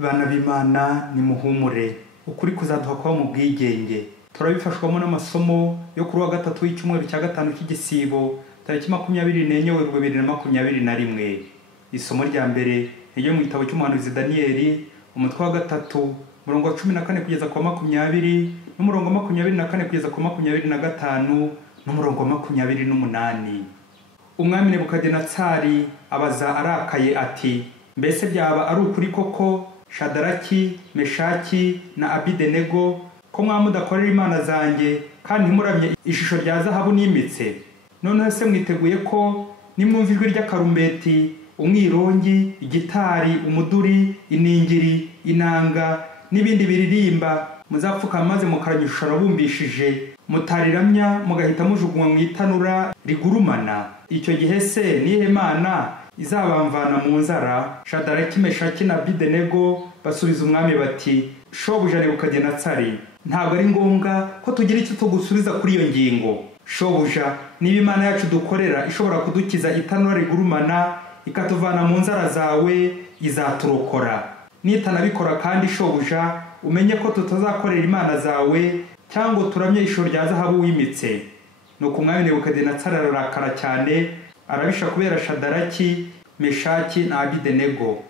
Bana b'Imana nimuhumure, ukuri kuzaduha kuba mu bwigenge. Turabifashwamo n'amasomo yo kuri wa gatatu w'icyumweru cya gatanu cy'igisibo tariki 24 Werurwe 2021. Isomo rya mbere ryo mu gitabo cy'umuhanuzi Danieli, umutwe wa gatatu, murongo wa 14 kugeza ku 20, n'umurongo wa 24 kugeza ku 25, n'umurongo wa 28. Umwami Nebukadinezari abaza arakaye ati, mbese byaba ari ukuri koko Shadaraki, Meshaki na Abidenego ko mwamudakorera imana zanjye kandi ntimuramye ishusho rya zahabu n'imitse? None se mwiteguye ko nimwumva ijwi ry'akarumbeti, umwirongi, igitari, umuduri, iningiri, inanga n'ibindi biririmba muzapfuka maze mukaramya ishusho rabumbishije, mutariramya mugahita mujugunywa mu itanura rigurumana? Icyo gihe se nihe mana izabamvana mu nzara? Shadaraki, Meshaki na Abidenego basubiza umwami bati, shobuja Nebukadinezari, ntabwo ari ngombwa ko tugira icyo tugusubiza kuri iyo ngingo. Shobuja, niba imana yacu dukorera ishobora kudukiza itanura rigurumana ikatuvana mu nzara zawe, izaturokora. Nitanabikora kandi shobuja, umenye ko tutazakorera imana zawe cyangwa turamye ishusho rya zahabu wimitse. Nuko umwami Nebukadinezari ararakara cyane, arabisha kubera Shadaraki, Meshaki na Abidenego.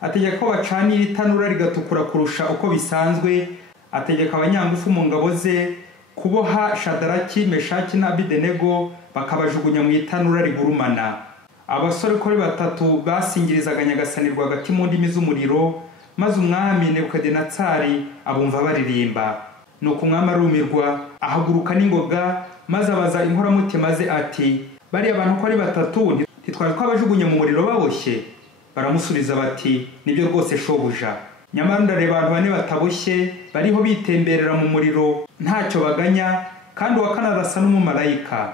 Ategeka ko bacanira itanura rigatukura kurusha uko bisanzwe. Ategeka abanyangufu mu ngabo ze kuboha Shadaraki, Meshaki na Abidenego bakabajugunya mu itanura rigurumana. Abasore kuri batatu basingirizaga Nyagasani rwagati mu ndimi z'umuriro, maze umwami Nebukadinezari abumva baririmba. Nuko umwami arumirwa, ahaguruka n'ingoga, maze abaza inkoramutima ze ati, bari abantu ko ari batatu ntitwari twabajugunye mu muriro baboshye? Baramusubiza bati, nibyo rwose shobuja. Nyamara ndareba abantu bane bataboshye bariho bitemberera mu muriro ntacyo baganya, kandi uwa kane arasa n'umumarayika.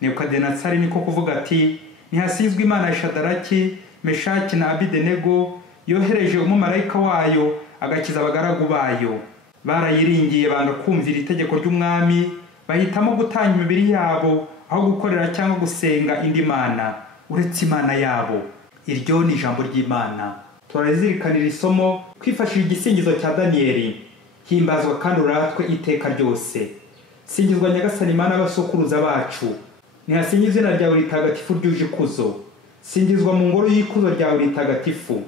Nebukadinezari niko kuvuga ati, ntihasizwe imana ya Shadaraki, Meshaki na Abidenego yohereje umumarayika wayo agakiza abagaragu bayo. Barayiringiye banga kumvira itegeko ry'umwami, bahitamo gutanga imibiri yabo aho gukorera cyangwa gusenga indi mana uretse imana yabo. Iryo ni ijambo ry'Imana. Turazirikanira isomo kwifashishije igisingizo cya Danieli. Himbazwa kandi uratwe iteka ryose. Singizwa Nyagasani Imana y'abasokuruza bacu. Nihasingizwe izina ryawe ritagatifu ryuje ikuzo. Singizwa mu ngoro y'ikuzo ryawe ritagatifu.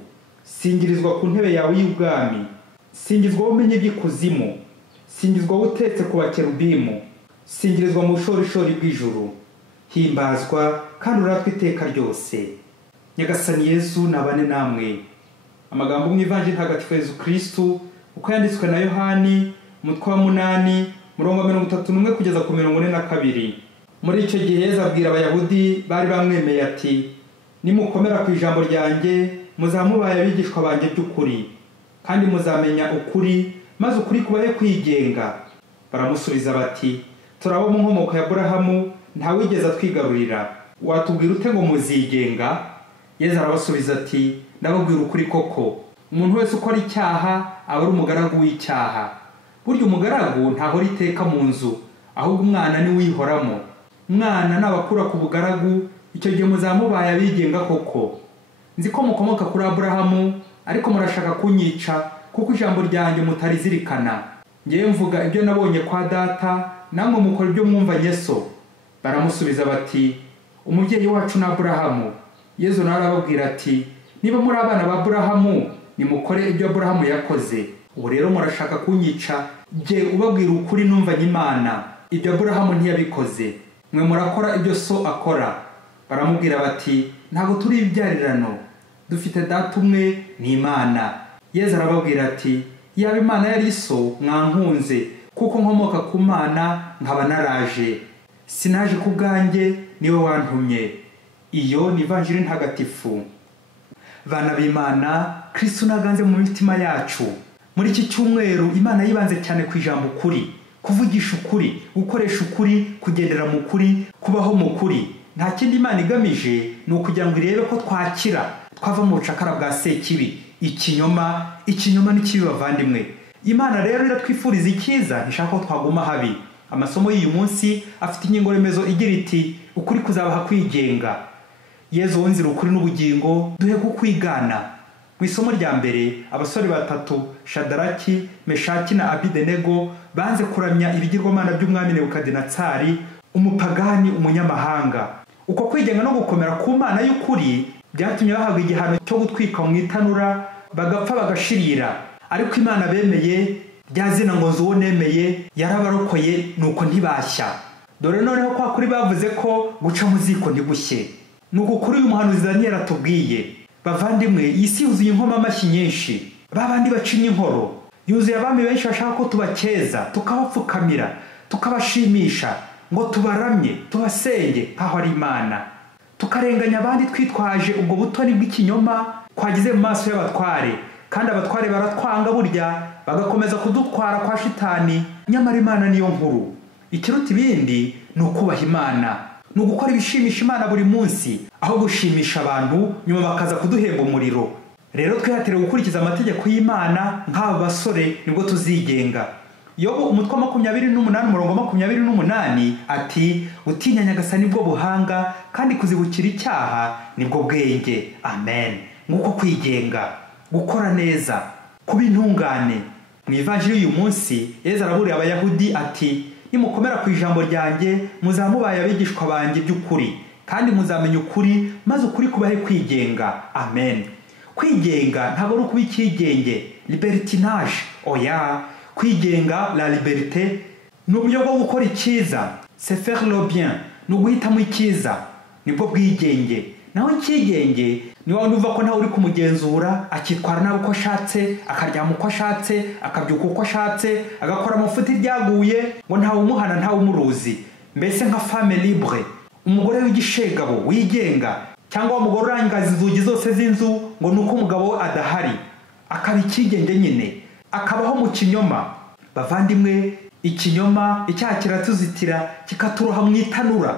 Singirizwa ku ntebe yawe y'ubwami. Singizwa umenye by'ikuzimu. Singizwa utetse ku bakerubimu. Singirizwa mu bushorishori bw'ijuru. Himbazwa kandi uratwe iteka ryose. Nyagasani Yesu nabane namwe. Amagambo mu Ivanjili ntagatifu Yesu Kristo uko yanditswe na Yohani, umutwe wa 8, murongo wa 31 kugeza ku 42. Muri icyo gihe Yesu abwira Abayahudi bari bamwemeye ati, nimukomera ku ijambo ryanjye muzamubaye abigishwa banjye by'ukuri, kandi muzamenya ukuri, maze ukuri kubahe kwigenga. Baramusubiza bati, turabo mu nkomoko ya Aburahamu, nta wigeze atwigarurira, watubwira ute ngo muzigenga? Yesu arabasubiza ati, ndababwira ukuri koko, umuntu wese ukora icyaha aba ari umugaragu w'icyaha. Burya umugaragu ntahora iteka mu nzu, ahubwo umwana ni wihoramo. Umwana nabakura ku bugaragu, icyo gihe muzamubaye abigenga koko. Nzi ko mukomoka kuri Aburahamu, ariko murashaka kunyica kuko ijambo ryanjye mutarizirikana. Ngiye mvuga ibyo nabonye kwa data, namwe mukora ibyo mwumvanye so. Baramusubiza bati, umubyeyi wacu ni Aburahamu. Yesu nawe arababwira ati, niba muri abana ba Aburahamu, nimukore ibyo Aburahamu yakoze. Ubu rero murashaka kunyica, jye ubabwira ukuri numvanye Imana, ibyo Aburahamu ntiyabikoze. Mwe murakora ibyo so akora. Baramubwira bati, ntabwo turi ibyarirano, dufite data umwe, ni Imana. Yesu arababwira ati, yaba Imana yari so mwankunze, kuko nkomoka ku Mana nkaba naraje. Sinaje ku bwanjye, niwe wantumye. Iyo ni Ivanjili ntagatifu. Bana b'Imana, Kristo naganze mu mitima yacu. Muri iki cyumweru Imana yibanze cyane ku ijambo ukuri, kuvugisha ukuri, gukoresha ukuri, kugendera mu kuri, kubaho mu kuri. Nta kindi Imana igamije ni ukugira ngo irebe ko twakira, twava mu bucakara bwa sekibi, ikinyoma n'ikibi bavandimwe. Imana rero iratwifuriza icyiza, ntishaka ko twaguma habi. Amasomo y'uyu munsi afite ingingo remezo igira iti, ukuri kuzabaha kwigenga. Yezu wonzira ukuri n'ubugingo, duhe kukwigana. mu isomo rya mbere abasore batatu Shadaraki, Meshaki na Abidenego banze kuramya ibigirwamana by'umwami Nebukadinezari, umupagani, umunyamahanga. Uko kwigenga no gukomera ku Mana y'ukuri byatumye bahabwa igihano cyo gutwika mu itanura, bagapfa bagashirira. Ariko Imana bemeye rya zina ngo nzuwo nemeye yarabarokoye, nuko ntibashya. Dore noneho kwa kuri bavuze ko guca mu ziko ntigushye. Nuko kuri uyu muhanuzi Daniel atubwiye, bavandimwe, isi yuzuye inkoma amashyi nyinshi, babandi bacinya inkoro, yuzuye abami benshi bashaka ko tubakeza, tukabapfukamira, tukabashimisha, ngo tubaramye, tubasenge nkaho ari Imana, tukarenganya abandi twitwaje ubwo butoni bw'ikinyoma twagize mu maso y'abatware, kandi abatware baratwanga burya bagakomeza kudutwara kwa shitani, nyamara Imana niyo nkuru. Ikiruta ibindi ni ukubaha Imana, ni ugukora ibishimisha Imana buri munsi, aho gushimisha abantu nyuma bakaza kuduhemba umuriro. Rero twihatire gukurikiza amategeko y'Imana nk'aba basore, nibwo tuzigenga. Yobu umutwe 28:28 ati, utinya Nyagasani nibwo buhanga, kandi kuzibukira icyaha nibwo bwenge. Amen. Nguko kwigenga, gukora neza, kuba intungane. Mu ivanjiri y'uyu munsi Yesu araburiye abayahudi ati, nimukomera ku ijambo ryanjye muzamubaye abigishwa banjye by'ukuri, kandi muzamenya ukuri, maze ukuri kubahe kwigenga. Amen. Kwigenga ntabwo ari ukuba ikigenge, libertinage. Oya, kwigenga, la liberté, ni uburyo bwo gukora icyiza, c'est faire le bien, ni uguhitamo icyiza, nibwo bwigenge. Naho ikigenge ni wa uva ko ntawe uri kumugenzura, akitwara nabi uko ashatse, akaryama uko ashatse, akabyuka uko ashatse, agakora amafuti ryaguye, ngo ntawe umuhana ntawe umuruzi. Mbese nka femme libre, umugore w'igishegabo wigenga, cyangwa umugore urangaza inzugi zose z'inzu ngo nuko umugabo adahari, akaba ikigenge nyine, akabaho mu kinyoma. Bavandimwe, ikinyoma, icyaha kiratuzitira, kikaturoha mu itanura,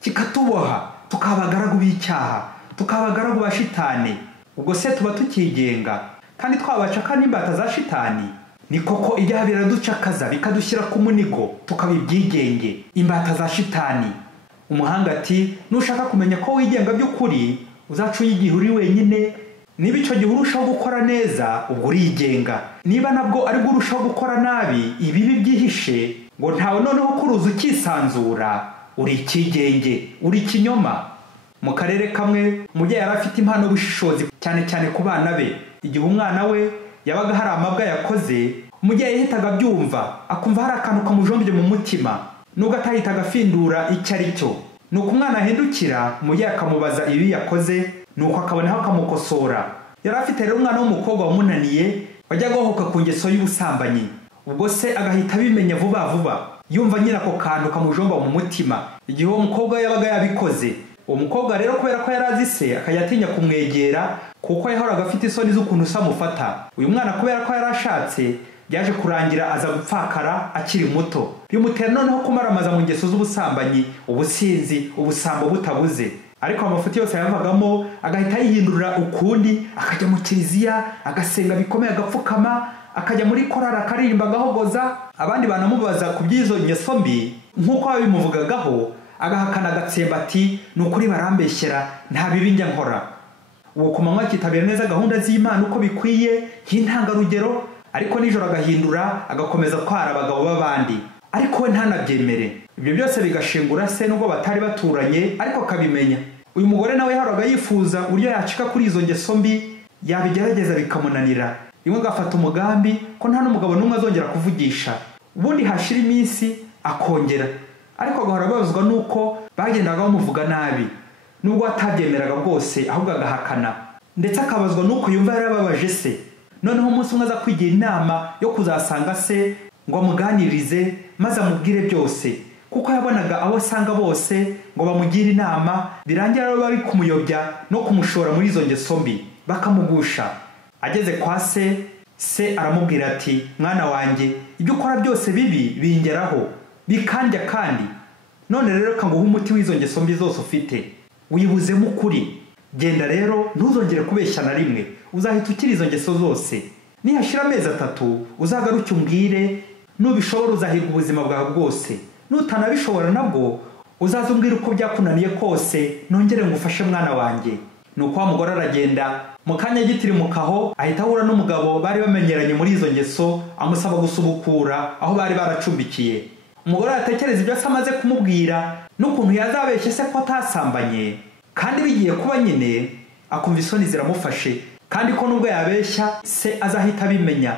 kikatuboha, tukabagaragu b'icyaha, tukabagaragu ba shitani. Ubwo se tuba tukigenga kandi twabacaka n'imbata za shitani? Ni koko ibyaha biraducakaza bikadushyira ku munigo, tukaba ibyigenge, imbata za shitani. Umuhanga ati, nushaka kumenya ko wigenga by'ukuri, uzacuye igihe uri wenyine. Niba icyo gihe urushaho gukora neza, ubwo urigenga. Niba nabwo ari bwo urushaho gukora nabi, ibibi byihishe, ngo ntawe noneho kuruza ukisanzura, uri ikigenge, uri ikinyoma. Mu karere kamwe umubyeyi yari afite impano y'ubushishozi cyane cyane ku bana be. Igihe umwana we yabaga hari amabwa yakoze, umubyeyi yahitaga abyumva, akumva hari akantu kamujombye mu mutima, nubwo atahitaga afindura icyo ari cyo. Nuko umwana ahindukira, umubyeyi akamubaza ibi yakoze, nuko akabonaho akamukosora. Yari afite rero umwana w'umukobwa wamunaniye, wajya guhoka ku ngeso y'ubusambanyi. Ubwo se agahita abimenya vuba vuba, yumva nyina ako kantu kamujomba mu mutima igihe uwo mukobwa yabaga yabikoze. Uwo mukobwa rero kubera ko yari azi se, akayatinya kumwegera, kuko yahoraga afite isoni z'ukuntu samufata. Uyu mwana kubera ko yari ashatse, byaje kurangira aza gupfakara akiri muto, bimutera noneho kumaramaza mu ngeso z'ubusambanyi, ubusinzi, ubusambo butabuze. Ariko amafuti yose yavagamo, agahita yihindurira ukundi, akajya mu kiliziya, agasenga bikomeye, agapfukama, akajya muri korari akaririmba agahogoza. Abandi banamubaza ku by'izo ngeso mbi nk'uko babimuvugagaho, agahakana agatsemba ati, ni ukuri barambeshyera, nta bibi njya nkora. Uwo ku manywa akitabira neza gahunda z'Imana uko bikwiye nk'intangarugero, ariko nijoro agahindura, agakomeza kwara abagabo b'abandi, ariko we ntanabyemere. Ibyo byose bigashengura se nubwo batari baturanye, ariko akabimenya. Uyu mugore nawe yahoraga yifuza uburyo yacika kuri izo ngeso mbi, yabigerageza bikamunanira. Rimwe agafata umugambi ko nta n'umugabo n'umwe azongera kuvugisha, ubundi hashira iminsi akongera, ariko agahora ababazwa nuko bagendaga bamuvuga nabi, nubwo atabyemeraga bwose, ahubwo agahakana. Ndetse akabazwa nuko yumva yarababaje se. Noneho umunsi umwe aza kwigira inama yo kuzasanga se ngo amuganirize, maze amubwire byose, kuko yabonaga abo asanga bose ngo bamugire inama, birangira rero bari kumuyobya no kumushora muri izo ngeso mbi, bakamugusha. Ageze kwa se, se aramubwira ati, mwana wanjye, ibyo ukora byose bibi bingeraho, bikandya kandi. None rero kanguha umuti w'izo ngeso mbi zose ufite, wibuzemo ukuri. Genda rero ntuzongere kubeshya na rimwe, uzahita ukira izo ngeso zose. Nihashira amezi 3 uzagaruke umbwire, nubishobora uzahirwa ubuzima bwawe bwose. Nutanabishobora nabwo uzazumbwira uko byakunaniye kose, nongere ngufashe mwana wanjye. nuko wa mugore aragenda mu kanya gitirimukaho ahita ahura n'umugabo bari bamenyeranye muri izo ngeso amusaba gusubukura aho bari baracumbikiye. Umugore yatekereza ibyo se amaze kumubwira n'ukuntu yazabeshye se ko atasambanye, kandi bigiye kuba nyine akumva isoni ziramufashe kandi ko nubwo yabeshya se azahita abimenya.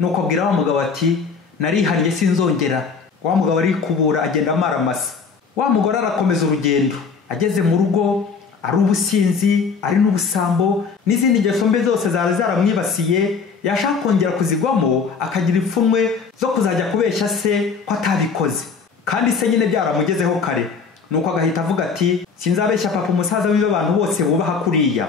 Nuko abwira wa mugabo ati narihannye sinzongera. Wa mugabo arikubura agenda amaramasa. Wa mugore arakomeza urugendo, ageze mu rugo ari ubusinzi ari n'ubusambo n'izindi ngeso mbi zose zari zaramwibasiye, yashaka kongera kuzigwamo akagira ipfunwe zo kuzajya kubeshya se ko atabikoze, kandi se nyine byaramugezeho kare. Nuko agahita avuga ati sinzabeshya papa umusaza w'ibe abantu bose bubaha kuriya,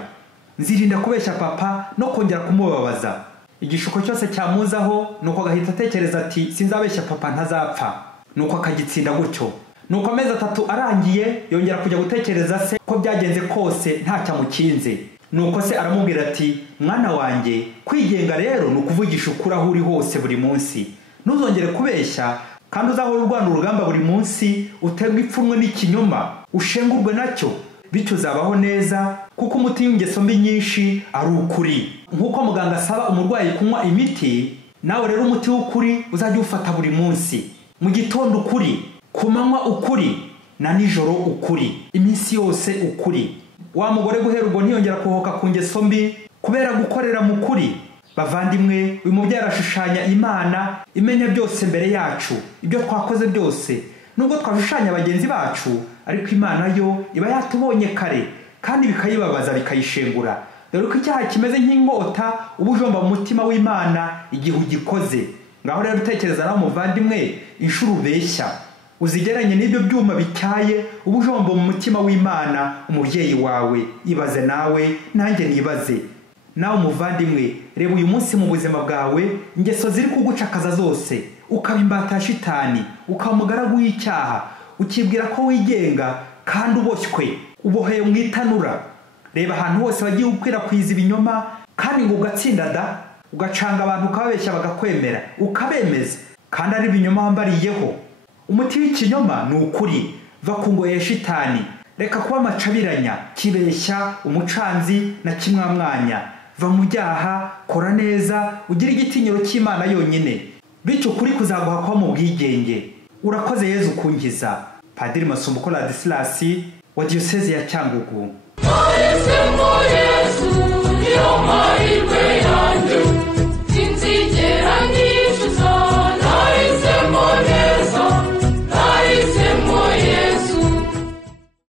nzirinda kubeshya papa no kongera kumubabaza. Igishuko cyose cyamuzaho nuko agahita atekereza ati sinzabeshya papa ntazapfa. Nuko akagitsinda gutyo. Nuko amezi 3 arangiye yongera kujya gutekereza se ko byagenze kose nta cyamukinze. Nuko se aramubwira ati mwana wanjye kwigenga rero nukuvugisha ukuri aho uri hose buri munsi, ntuzongere kubeshya kandi uzahora urwana urugamba buri munsi, uterwa ipfunwe n'ikinyoma ushengurwe nacyo, bityo uzabaho neza kuko umuti w'ingeso mbi nyinshi ari ukuri. Nkuko muganga asaba umurwayi kunywa imiti, nawe rero umuti w'ukuri uzajya ufata buri munsi, mu gitondo ukuri, ku manywa ukuri, na nijoro ukuri, iminsi yose ukuri. Wa mugore guhera ubwo ntiyongera kuhoka ku ngeso mbi kubera gukorera mu kuri. Bavandimwe, uyu mubyeyi arashushanya Imana imenya byose mbere yacu, ibyo twakoze byose. Nubwo twashushanya bagenzi bacu, ariko Imana yo iba yatubonye kare kandi bikayibabaza bikayishengura. Dore ko icyaha kimeze nk'inkota ubujomba mu mutima w'Imana igihe ugikoze. Ngaho rero utekereza nawe muvandimwe inshuro ubeshya, uzigeranye n'ibyo byuma bityaye ubujomba mu mutima w'Imana umubyeyi wawe. Ibaze nawe nanjye nibaze. Nawe muvandimwe, reba uyu munsi mu buzima bwawe ingeso ziri kugucakaza zose, ukaba imbata ya shitani, ukaba umugaragu w'icyaha, ukibwira ko wigenga kandi uboshywe, uboheye mu itanura. Reba ahantu hose wagiye ukwirakwiza ibinyoma kandi ngo ugatsinda da, ugacanga abantu ukababeshya bagakwemera ukabemeza kandi ari ibinyoma wambariyeho. Umuti w'ikinyoma ni ukuri, va ku ngoyi ya shitani. Reka kuba amacabiranya, kibeshya, umucanzi na kimwamwanya. Va mu byaha, kora neza, ugira igitinyiro cy'Imana yonyine, bityo ukuri kuzaguha kuba mu bwigenge. Urakoze Yezu kunkiza. Padiri Masumbuko Ladislas wa Diyoseze ya Cyangugu. Yesu, yo mahirwe yanjye.